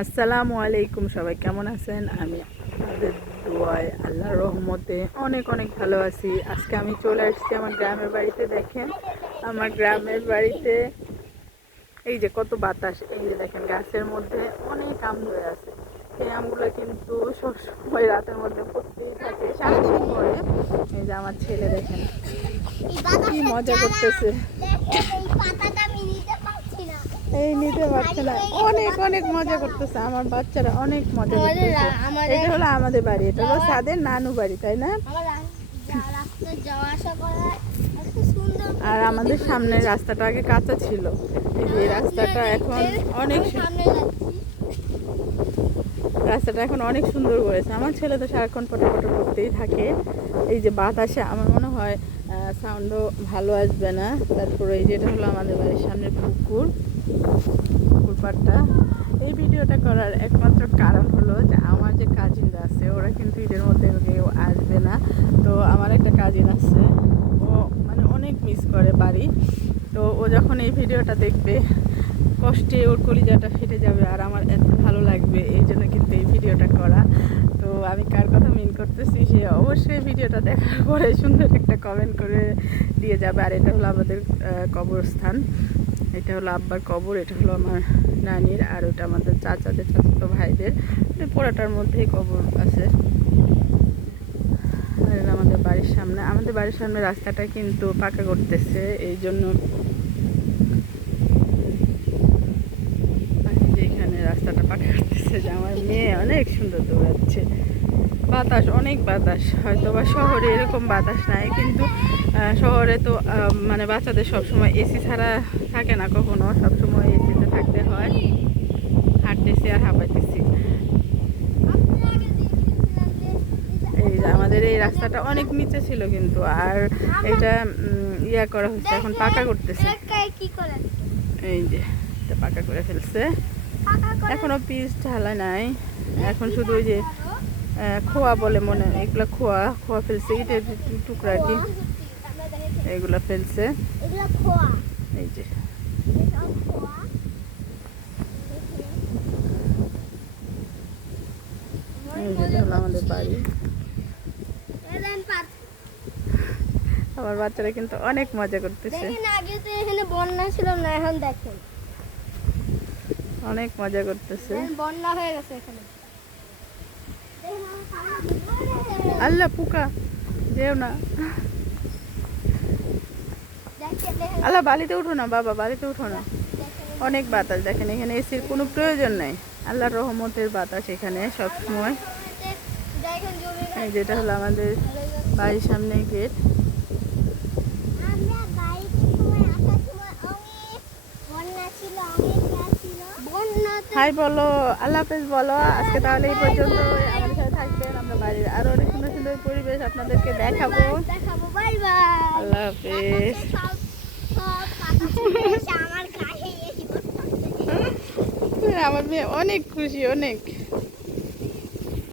আসসালামু আলাইকুম, সবাই কেমন আছেন? আমি আপনাদের দোয়ায় আল্লাহর রহমতে অনেক অনেক ভালো আছি। আজকে আমি চলে আসছি আমার গ্রামের বাড়িতে, দেখেন। আমার গ্রামের বাড়িতে এই যে কত বাতাস, এই যে দেখেন, গাছের মধ্যে অনেক আম ধরে আছে। এই আমগুলো কিন্তু সবসময় রাতের মধ্যে পড়তেই থাকে, সারাদিন পরে এই যে আমার ছেলে দেখেন, কি মজা করতেছে এই পাতাটা আমি নিতে পারছি না এই নিতে পারছে না। অনেক অনেক মজা করতেছে আমার বাচ্চারা অনেক মজা করতেছে। এটা হলো আমাদের বাড়ি এটা হলো সাদের নানু বাড়ি তাই না? আর আমাদের সামনের রাস্তাটা আগে কাঁচা ছিল। এই রাস্তাটা এখন অনেক রাস্তাটা এখন অনেক সুন্দর করেছে। আমার ছেলে তো সারাক্ষণ ফটো ফটো করতেই থাকে। এই যে বাতাসে আমার মনে হয় সাউন্ডও ভালো আসবে না। তারপরে এই যেটা হলো আমাদের বাড়ির সামনে পুকুর। পুকুর পাড়টা এই ভিডিওটা করার একমাত্র কারণ হলো যে আমার যে কাজিনরা আছে, ওরা কিন্তু ঈদের মধ্যে কেউ আসবে না। তো আমার একটা কাজিন আছে, ও মানে অনেক মিস করে বাড়ি। তো ও যখন এই ভিডিওটা দেখবে, কষ্টে ওর কলিজাটা ফেটে যাবে আর আমার এত ভালো লাগবে, এই জন্য কিন্তু এই ভিডিওটা করা। তো আমি কার কথা মিন করতেছি, সে অবশ্যই ভিডিওটা দেখার পরে সুন্দর একটা কমেন্ট করে দিয়ে যাবে। আর এটা হলো আমাদের কবরস্থান। এটা হলো আব্বার কবর, এটা হলো আমার নানির, আর ওটা আমাদের চাচাদের, চাচাতো ভাইদের। পোড়াটার মধ্যেই কবর আছে। আর আমাদের বাড়ির সামনে। আমাদের বাড়ির সামনে রাস্তাটা কিন্তু পাকা করতেছে, এই জন্য এই যে এখানে রাস্তাটা পাকা করতেছে যে আমার মেয়ে অনেক সুন্দর দৌড়াচ্ছে। বাতাস, অনেক বাতাস। হয়তো বা শহরে এরকম বাতাস নাই, কিন্তু শহরে তো মানে বাচ্চাদের সবসময় এসি ছাড়া থাকে না কখনো। সবসময় এসিতে থাকতে হয়। হাঁটতেছি আর হাঁপাইতেছি। এই আমাদের এই রাস্তাটা অনেক নিচে ছিল কিন্তু, আর এটা ইয়া করা হচ্ছে এখন পাকা করতেছে। এই যে, এটা পাকা করে ফেলছে। এখনও পিস ঢালা নাই। এখন শুধু ওই যে খোয়া বলে মনে হয়, এগুলা খোয়া খোয়া ফেলছে ইটের টুকরা কি। এগুলা ফেলছে। এগুলো খোয়া এই যে আমাদের বাড়ি। আমার বাচ্চারা কিন্তু অনেক মজা করতেছে। বন্যা ছিল না এখন দেখেন। অনেক মজা করতেছে। বন্যা হয়ে গেছে এখানে। আল্লাহ, পুকা। যেও না। আল্লাহ, বালিতে উঠো না, বাবা, বালিতে উঠো না। অনেক বাতাস, দেখেন, এখানে এসির কোনো প্রয়োজন নাই। আল্লাহর রহমতের বাতাস এখানে সব সময় দেখেন জমি এই যেটা হলো আমাদের বাড়ির সামনে গেট। হাই, বলো। আল্লাহ হাফেজ, বলো। আজকে তাহলে এই পর্যন্ত আমাদের সাথে থাকবেন আমরা বাড়ির আরও অনেক সুন্দর সুন্দর পরিবেশ আপনাদেরকে দেখাবো। আল্লাহ হাফেজ। বসে। আমার মেয়ে অনেক খুশি অনেক।